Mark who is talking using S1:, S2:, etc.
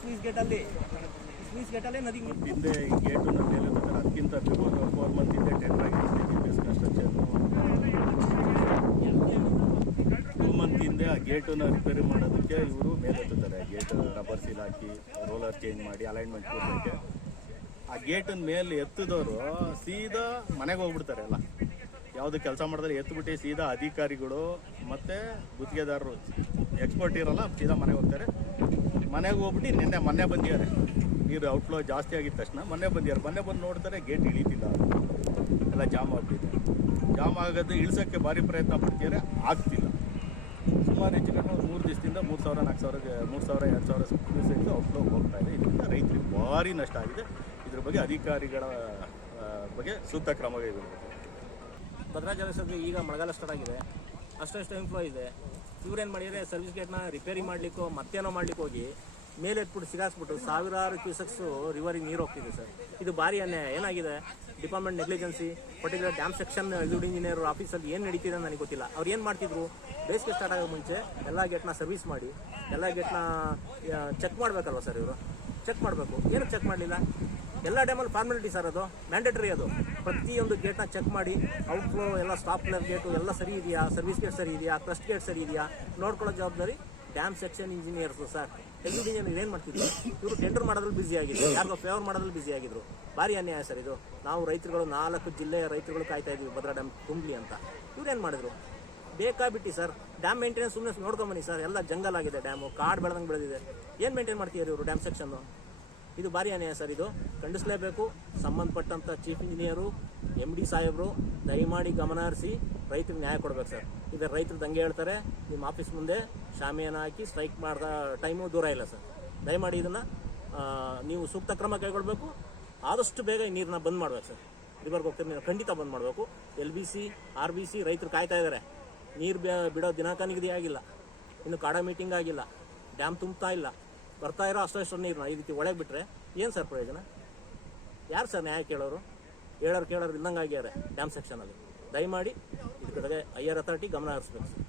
S1: ಸ್ಲೀಸ್ ಗೇಟಲ್ಲಿ ಅಲ್ಲಿ. ಸ್ಲೀಸ್ ಗೇಟಲ್ಲೇ ಅಲ್ಲೇ ನದಿ
S2: ಮತ್ತು ಹಿಂದೆ ಗೇಟು ಮೇಲೆ ಅದಕ್ಕಿಂತ ಬಿಫೋರ್ ಫೋರ್ ಮಂತ್ ಹಿಂದೆ ಟೆಂಡರ್ ಎಸ್ ಕನ್ಸ್ಟ್ರಕ್ಷನ್ ಟೂ ಮಂತ್ ಹಿಂದೆ ಆ ಗೇಟನ್ನು ರಿಪೇರಿ ಮಾಡೋದಕ್ಕೆ ಇವರು ಮೇಲೆತ್ತುತ್ತಾರೆ ಗೇಟ್ ರಬ್ಬರ್ ಸೀಲ್ ಹಾಕಿ ರೋಲರ್ ಚೇಂಜ್ ಮಾಡಿ ಅಲೈನ್ಮೆಂಟ್ ಕೊಡೋದಕ್ಕೆ ಆ ಗೇಟನ್ನ ಮೇಲೆ ಎತ್ತಿದವರು ಸೀದಾ ಮನೆಗೆ ಹೋಗ್ಬಿಡ್ತಾರೆ ಎಲ್ಲ. ಯಾವುದು ಕೆಲಸ ಮಾಡಿದ್ರೆ ಎತ್ಬಿಟ್ಟು ಸೀದಾ ಅಧಿಕಾರಿಗಳು ಮತ್ತು ಗುತ್ತಿಗೆದಾರರು ಎಕ್ಸ್ಪರ್ಟ್ ಇರೋಲ್ಲ, ಸೀದಾ ಮನೆಗೆ ಹೋಗ್ತಾರೆ. ಮನೆಗೆ ಹೋಗ್ಬಿಟ್ಟು ನಿನ್ನೆ ಮೊನ್ನೆ ಬಂದಿದ್ದಾರೆ. ನೀರು ಔಟ್ಫ್ಲೋ ಜಾಸ್ತಿ ಆಗಿದ ತಕ್ಷಣ ಮೊನ್ನೆ ಬಂದಿದ್ದಾರೆ. ಮೊನ್ನೆ ಬಂದು ನೋಡ್ತಾರೆ ಗೇಟ್ ಇಳಿತಿಲ್ಲ. ಎಲ್ಲ ಜಾಮ್ ಆಗ್ತಿದೆ ಜಾಮ್ ಆಗೋದು ಇಳಿಸೋಕ್ಕೆ ಭಾರಿ ಪ್ರಯತ್ನ ಪಡ್ತಿದ್ದಾರೆ. ಆಗ್ತಿಲ್ಲ. ಸುಮಾರು ಹೆಚ್ಚು ಕಡಿಮೆ ಮೂರು ದಿವಸದಿಂದ ಮೂರು ಸಾವಿರ, ನಾಲ್ಕು ಸಾವಿರಕ್ಕೆ, ಮೂರು ಸಾವಿರ, ಎರಡು ಸಾವಿರ ಕ್ಯೂಸೆಕ್ಸ್ ಔಟ್ಫ್ಲೋ ಹೋಗ್ತಾ ಇದೆ. ಇದರಿಂದ ರೈತರಿಗೆ ಭಾರಿ ನಷ್ಟ ಆಗಿದೆ. ಇದ್ರ ಬಗ್ಗೆ ಅಧಿಕಾರಿಗಳ ಬಗ್ಗೆ ಸೂಕ್ತ ಕ್ರಮ ಕೈಗೊಳ್ಳಬೇಕು
S1: ಭದ್ರಾ ಜಲಾಶಯಕ್ಕೆ ಈಗ ಮಳೆಗಾಲ ಸ್ಟಾರ್ಟ್ ಆಗಿದೆ. ಅಷ್ಟಷ್ಟು ಇನ್ಫ್ಲೋ ಇದೆ. ಇವ್ರೇನು ಮಾಡಿದರೆ ಸರ್ವಿಸ್ ಗೇಟ್ನ ರಿಪೇರಿ ಮಾಡಲಿಕ್ಕೋ, ಮತ್ತೇನೋ ಮಾಡ್ಲಿಕ್ಕೆ ಹೋಗಿ ಮೇಲೆ ಎತ್ಬಿಟ್ಟು ಸಿಗಾಸ್ಬಿಟ್ಟು ಸಾವಿರಾರು ಕ್ಯೂಸೆಕ್ಸು ರಿವರಿಗೆ ನೀರು ಹೋಗ್ತಿದೆ ಸರ್. ಇದು ಭಾರಿ ಅನ್ಯಾಯ. ಏನಾಗಿದೆ? Department negligence particular dam section executive engineer ಆಫೀಸಲ್ಲಿ ಏನು ನಡೀತಿದೆ ಅಂತ ನನಗೆ ಗೊತ್ತಿಲ್ಲ. ಅವ್ರು ಏನು ಮಾಡ್ತಿದ್ರು? ಬೇಸಿಗೆ ಸ್ಟಾರ್ಟ್ ಆಗೋ ಮುಂಚೆ ಎಲ್ಲ ಗೇಟ್ನ ಸರ್ವಿಸ್ ಮಾಡಿ, ಎಲ್ಲ ಗೇಟ್ನ ಚೆಕ್ ಮಾಡಬೇಕಲ್ವ ಸರ್ ಇವರು? ಚೆಕ್ ಮಾಡಬೇಕು. ಏನು ಚೆಕ್ ಮಾಡಲಿಲ್ಲ. ಎಲ್ಲ ಡ್ಯಾಮಲ್ಲಿ ಫಾರ್ಮಾಲಿಟಿ ಸರ್ ಅದು. ಮ್ಯಾಂಡೇಟರಿ ಅದು. ಪ್ರತಿಯೊಂದು ಗೇಟ್ನ ಚೆಕ್ ಮಾಡಿ ಔಟ್ಫ್ಲೋ ಎಲ್ಲ ಸ್ಟಾಪ್ ಕ್ಲಿಯರ್ ಗೇಟು ಎಲ್ಲ ಸರಿ ಇದೆಯಾ? ಸರ್ವಿಸ್ ಗೇಟ್ ಸರಿ ಇದೆಯಾ? ಕ್ರಸ್ಟ್ ಗೇಟ್ ಸರಿ ಇದೆಯಾ? ನೋಡ್ಕೊಳ್ಳೋ ಜವಾಬ್ದಾರಿ ಡ್ಯಾಮ್ ಸೆಕ್ಷನ್ ಇಂಜಿನಿಯರ್ಸು ಸರ್ ಎಲ್ಲಿ ಇಂಜಿನಿಯರ್ ಏನು ಮಾಡ್ತಿದ್ರು? ಇವರು ಟೆಂಡರ್ ಮಾಡೋದ್ರಲ್ಲಿ ಬ್ಯುಸಿ ಆಗಿದ್ರು. ಯಾರಿಗೋ ಫೇವರ್ ಮಾಡೋದ್ರಲ್ಲಿ ಬ್ಯುಸಿ ಆಗಿದ್ರು. ಭಾರಿ ಅನ್ಯಾಯ ಸರ್ ಇದು. ನಾವು ರೈತರುಗಳು, ನಾಲ್ಕು ಜಿಲ್ಲೆಯ ರೈತರುಗಳು ಕಾಯ್ತಾ ಇದ್ದೀವಿ ಭದ್ರಾ ಡ್ಯಾಮ್ ತುಂಬಲಿ ಅಂತ. ಇವ್ರೇನು ಮಾಡಿದ್ರು? ಬೇಕಾಬಿಟ್ಟು ಸರ್ ಡ್ಯಾಮ್ ಮೇಂಟೆನೆನ್ಸ್ ಸುಮ್ಮನೆ ನೋಡ್ಕೊಂಬನ್ನಿ ಸರ್ ಎಲ್ಲ ಜಂಗಲ್ ಆಗಿದೆ ಡ್ಯಾಮು ಕಾಡು ಬೆಳೆದಂಗೆ ಬೆಳೆದಿದೆ. ಏನು ಮೇಂಟೈನ್ ಮಾಡ್ತೀವಿ ಇವರು ಡ್ಯಾಮ್ ಸೆಕ್ಷನ್ನು ಇದು ಭಾರಿ ಅನ್ಯಾಯ ಸರ್ ಇದು. ಖಂಡಿಸಲೇಬೇಕು. ಸಂಬಂಧಪಟ್ಟಂಥ ಚೀಫ್ ಇಂಜಿನಿಯರು ಎಂ ಡಿ ಸಾಹೇಬರು, ದಯಮಾಡಿ ಗಮನ ಹರಿಸಿ ರೈತರಿಗೆ ನ್ಯಾಯ ಕೊಡ್ಬೇಕು ಸರ್. ಈಗ ರೈತರು ದಂಗೆ ಹೇಳ್ತಾರೆ, ನಿಮ್ಮ ಆಫೀಸ್ ಮುಂದೆ ಶಾಮಿಯಾನ ಹಾಕಿ ಸ್ಟ್ರೈಕ್ ಮಾಡಿದ ಟೈಮು ದೂರ ಇಲ್ಲ ಸರ್. ದಯಮಾಡಿ ಇದನ್ನು ನೀವು ಸೂಕ್ತ ಕ್ರಮ ಕೈಗೊಳ್ಬೇಕು. ಆದಷ್ಟು ಬೇಗ ಈ ನೀರನ್ನ ಬಂದ್ ಮಾಡ್ಬೇಕು ಸರ್. ರಿವರ್ಗೆ ಹೋಗ್ತಾರೆ ನೀರು ಖಂಡಿತ ಬಂದ್ ಮಾಡಬೇಕು. L B C R B C ರೈತರು ಕಾಯ್ತಾ ಇದ್ದಾರೆ ನೀರು ಬಿಡೋ ದಿನಾಂಕ ನಿಗದಿ ಆಗಿಲ್ಲ ಇನ್ನು ಕಾಡ ಮೀಟಿಂಗ್ ಆಗಿಲ್ಲ. ಡ್ಯಾಮ್ ತುಂಬ್ತಾ ಇಲ್ಲ. ಬರ್ತಾ ಇರೋ ಅಷ್ಟು ನೀರನ್ನ ಈ ರೀತಿ ಒಳಗೆ ಬಿಟ್ಟರೆ ಏನು ಸರ್ ಪ್ರಯೋಜನ? ಯಾರು ಸರ್ ನ್ಯಾಯ ಕೇಳೋರು? ಹೇಳೋರು ಕೇಳೋರು ಇಲ್ದಂಗೆ ಆಗ್ಯಾರೆ ಡ್ಯಾಮ್ ಸೆಕ್ಷನಲ್ಲಿ ದಯಮಾಡಿ ಇದ್ರ ಕಡೆಗೆ ಹೈಯರ್ ಅಥಾರಿಟಿ ಗಮನ ಹರಿಸ್ಬೇಕು ಸರ್.